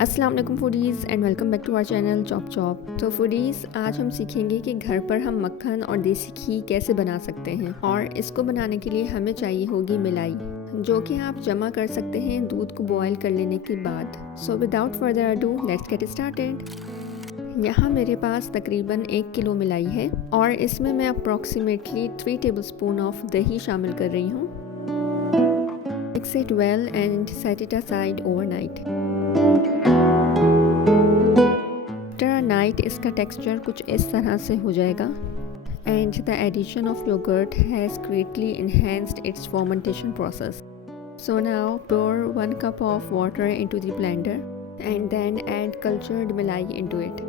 अस्सलाम वालेकुम foodies and welcome back to our channel Chop Chop. तो फूडीज़, आज हम सीखेंगे कि घर पर हम मक्खन और देसी घी कैसे बना सकते हैं। और इसको बनाने के लिए हमें चाहिए होगी मिलाई, जो कि आप जमा कर सकते हैं दूध को बॉयल कर लेने के बाद। So without further ado let's get started. यहाँ मेरे पास तकरीबन 1 किलो मिलाई है और इसमें मैं अप्रॉक्सीमेटली 3 टेबलस्पून ऑफ दही शामिल कर रही हूँ। Mix it well and set it aside overnight. After a night इसका टेक्सचर कुछ इस तरह से हो जाएगा and the addition of yoghurt has greatly enhanced its fermentation process. So now pour 1 cup of water into the blender and then add cultured milai into it.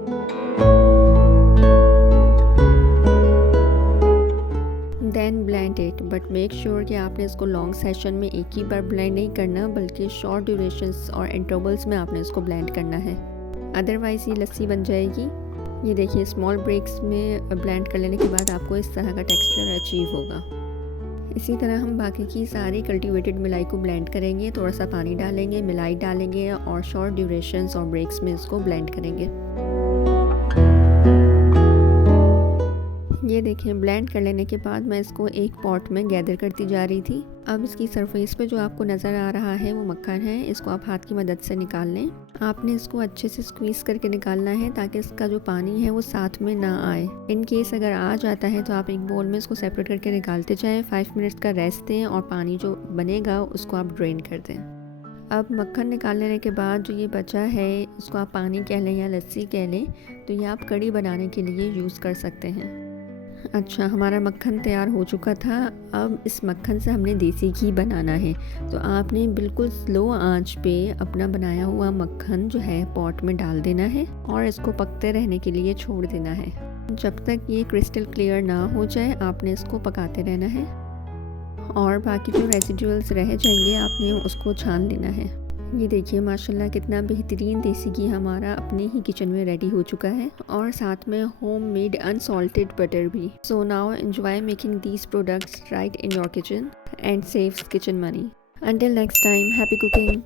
Then blend it, but make sure कि आपने इसको long session में एक ही बार blend नहीं करना, बल्कि short durations और intervals में आपने इसको ब्लेंड करना है, अदरवाइज़ ये लस्सी बन जाएगी। ये देखिए, स्मॉल ब्रेक्स में ब्लेंड कर लेने के बाद आपको इस तरह का टेक्सचर अचीव होगा। इसी तरह हम बाकी की सारी कल्टीवेटेड मिलाई को ब्लेंड करेंगे। थोड़ा सा पानी डालेंगे, मिलाई डालेंगे और शॉर्ट ड्यूरेशंस और ब्रेक्स में इसको ब्लेंड करेंगे। ये देखिए, ब्लेंड कर लेने के बाद मैं इसको एक पॉट में गैदर करती जा रही थी। अब इसकी सरफेस पे जो आपको नज़र आ रहा है वो मक्खन है। इसको आप हाथ की मदद से निकाल लें। आपने इसको अच्छे से स्क्वीज़ करके निकालना है ताकि इसका जो पानी है वो साथ में ना आए। इन केस अगर आ जाता है तो आप एक बोल में इसको सेपरेट करके निकालते जाएँ। 5 मिनट्स का रेस्ट दें और पानी जो बनेगा उसको आप ड्रेन कर दें। अब मक्खन निकाल लेने के बाद जो ये बचा है, उसको आप पानी कह लें या लस्सी कह लें, तो ये आप कड़ी बनाने के लिए यूज़ कर सकते हैं। अच्छा, हमारा मक्खन तैयार हो चुका था। अब इस मक्खन से हमने देसी घी बनाना है, तो आपने बिल्कुल स्लो आंच पे अपना बनाया हुआ मक्खन जो है पॉट में डाल देना है और इसको पकते रहने के लिए छोड़ देना है। जब तक ये क्रिस्टल क्लियर ना हो जाए आपने इसको पकाते रहना है और बाकी जो रेसिडुअल्स रह जाएंगे आपने उसको छान लेना है। ये देखिए, माशाल्लाह कितना बेहतरीन देसी घी हमारा अपने ही किचन में रेडी हो चुका है और साथ में होम मेड अनसॉल्टेड बटर भी। So now enjoy making these products right in your kitchen and saves kitchen money. Until next time, happy cooking.